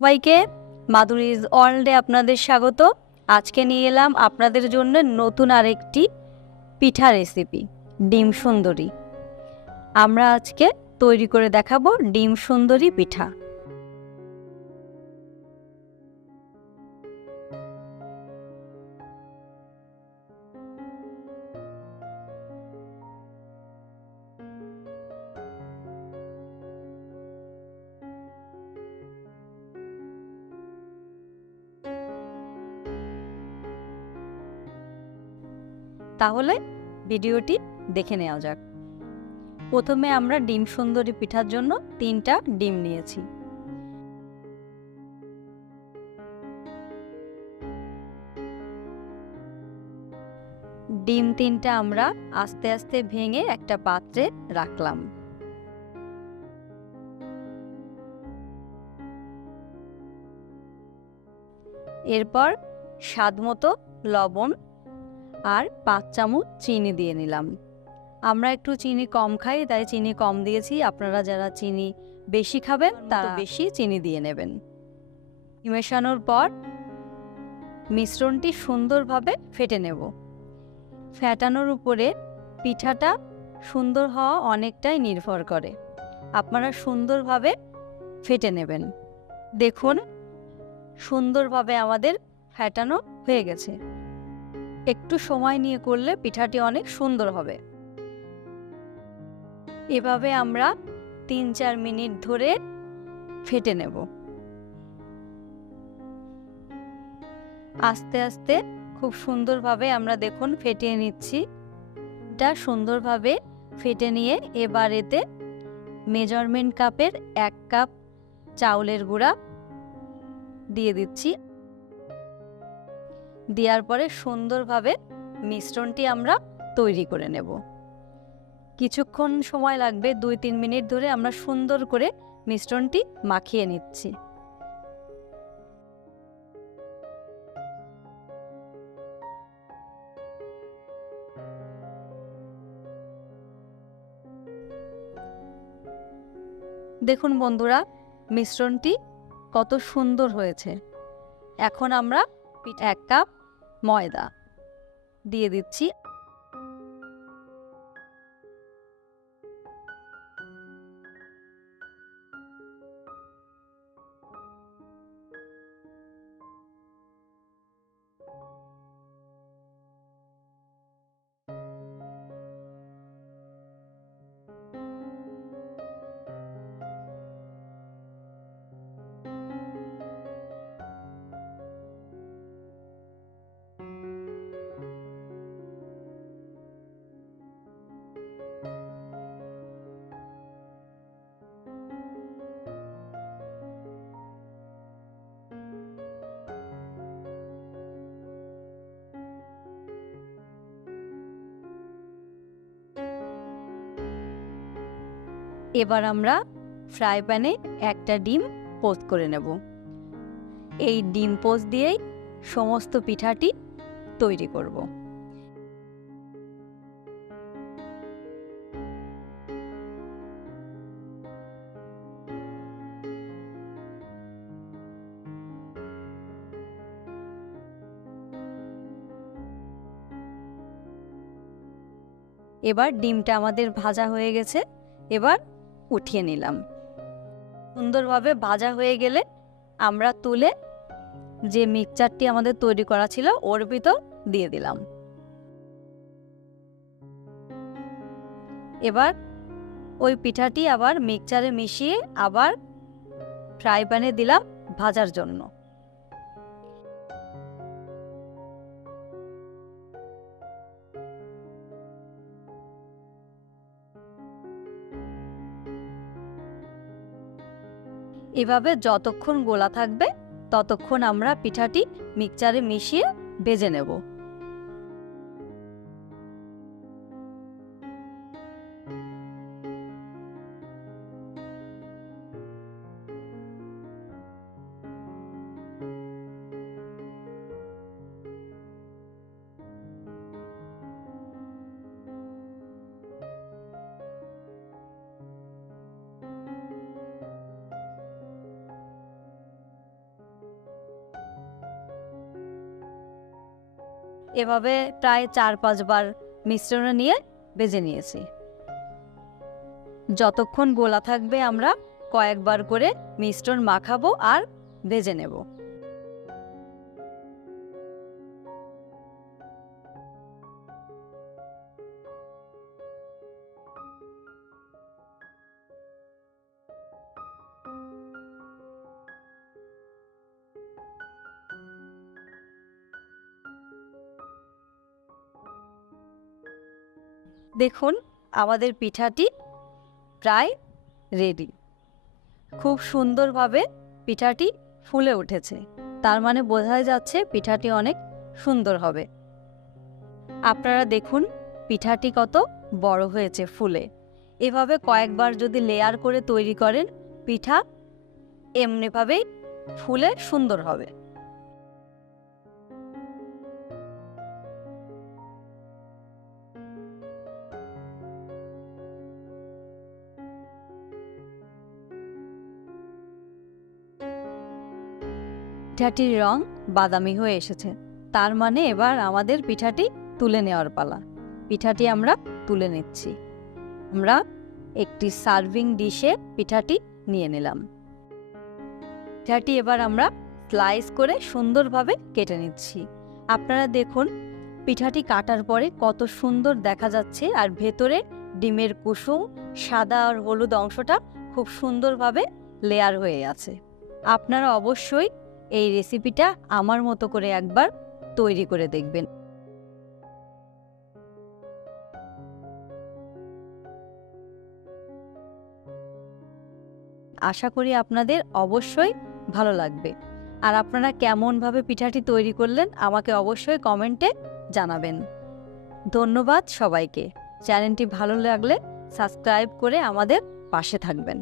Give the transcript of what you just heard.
সবাইকে মাধুরীজ ওয়ার্ল্ডে আপনাদের স্বাগত। আজকে নিয়ে এলাম আপনাদের জন্য নতুন আরেকটি পিঠা রেসিপি, ডিম সুন্দরী। আমরা আজকে তৈরি করে দেখাবো ডিম সুন্দরী পিঠা। তাহলে ভিডিওটি দেখে নেওয়া যাক। প্রথমে আমরা ডিম সুন্দরী পিঠার জন্য 3টা ডিম নিয়েছি। ডিম 3টা আমরা আস্তে আস্তে ভেঙে একটা পাত্রে রাখলাম। এরপর স্বাদমতো লবণ আর 5 চামচ চিনি দিয়ে নিলাম। আমরা একটু চিনি কম খাই, তাই চিনি কম দিয়েছি। আপনারা যারা চিনি বেশি খাবেন তারা বেশি চিনি দিয়ে নেবেন। মেশানোর পর মিশ্রণটি সুন্দরভাবে ফেটে নেব। ফেটানোর উপরে পিঠাটা সুন্দর হওয়া অনেকটাই নির্ভর করে। আপনারা সুন্দরভাবে ফেটে নেবেন। দেখুন, সুন্দরভাবে আমাদের ফেটানো হয়ে গেছে। একটু সময় নিয়ে করলে পিঠাটি অনেক সুন্দর হবে। এভাবে আমরা 3-4 মিনিট ধরে ফেটে নেব। আস্তে আস্তে খুব সুন্দরভাবে আমরা দেখুন ফেটিয়ে নিচ্ছি। এটা সুন্দরভাবে ফেটে নিয়ে এবার এতে মেজারমেন্ট কাপের 1 কাপ চাউলের গুঁড়া দিয়ে দিচ্ছি। দেওয়ার পরে সুন্দরভাবে মিশ্রণটি আমরা তৈরি করে নেব। কিছুক্ষণ সময় লাগবে, 2-3 মিনিট ধরে আমরা সুন্দর করে মিশ্রণটি মাখিয়ে নিচ্ছি। দেখুন বন্ধুরা, মিশ্রণটি কত সুন্দর হয়েছে। এখন আমরা 1 কাপ ময়দা দিয়ে দিচ্ছি। এবার আমরা ফ্রাই প্যানে একটা ডিম পোস্ট করে নেব। এই ডিম পোস্ট দিয়েই সমস্ত পিঠাটি তৈরি করব। এবার ডিমটা আমাদের ভাজা হয়ে গেছে। এবার উঠিয়ে নিলাম। সুন্দরভাবে ভাজা হয়ে গেলে আমরা তুলে যে মিক্সচারটি আমাদের তৈরি করা ছিল ওর ভিতর দিয়ে দিলাম। এবার ওই পিঠাটি আবার মিক্সচারে মিশিয়ে আবার ফ্রাই প্যানে দিলাম ভাজার জন্য। এভাবে যতক্ষণ গোলা থাকবে ততক্ষণ আমরা পিঠাটি মিক্সচারে মিশিয়ে ভেজে নেব। এভাবে প্রায় 4-5 বার মিশ্রণ নিয়ে ভেজে নিয়েছি। যতক্ষণ গোলা থাকবে আমরা কয়েকবার করে মিশ্রণ মাখাবো আর ভেজে নেব। দেখুন আমাদের পিঠাটি প্রায় রেডি। খুব সুন্দরভাবে পিঠাটি ফুলে উঠেছে, তার মানে বোঝা যাচ্ছে পিঠাটি অনেক সুন্দর হবে। আপনারা দেখুন পিঠাটি কত বড় হয়েছে ফুলে। এভাবে কয়েকবার যদি লেয়ার করে তৈরি করেন পিঠা এমনিভাবেই ফুলে সুন্দর হবে। পিঠাটির রং বাদামি হয়ে এসেছে, তার মানে এবার আমাদের পিঠাটি তুলে নেওয়ার পালা। পিঠাটি আমরা তুলে নিচ্ছি। আমরা একটি সার্ভিং ডিশে পিঠাটি নিয়ে নিলাম। পিঠাটি এবার আমরা স্লাইস করে সুন্দরভাবে কেটে নিচ্ছি। আপনারা দেখুন পিঠাটি কাটার পরে কত সুন্দর দেখা যাচ্ছে, আর ভেতরে ডিমের কুসুম সাদা আর হলুদ অংশটা খুব সুন্দরভাবে লেয়ার হয়ে আছে। আপনারা অবশ্যই এই রেসিপিটা আমার মতো করে একবার তৈরি করে দেখবেন। আশা করি আপনাদের অবশ্যই ভালো লাগবে। আর আপনারা কেমনভাবে পিঠাটি তৈরি করলেন আমাকে অবশ্যই কমেন্টে জানাবেন। ধন্যবাদ সবাইকে। চ্যানেলটি ভালো লাগলে সাবস্ক্রাইব করে আমাদের পাশে থাকবেন।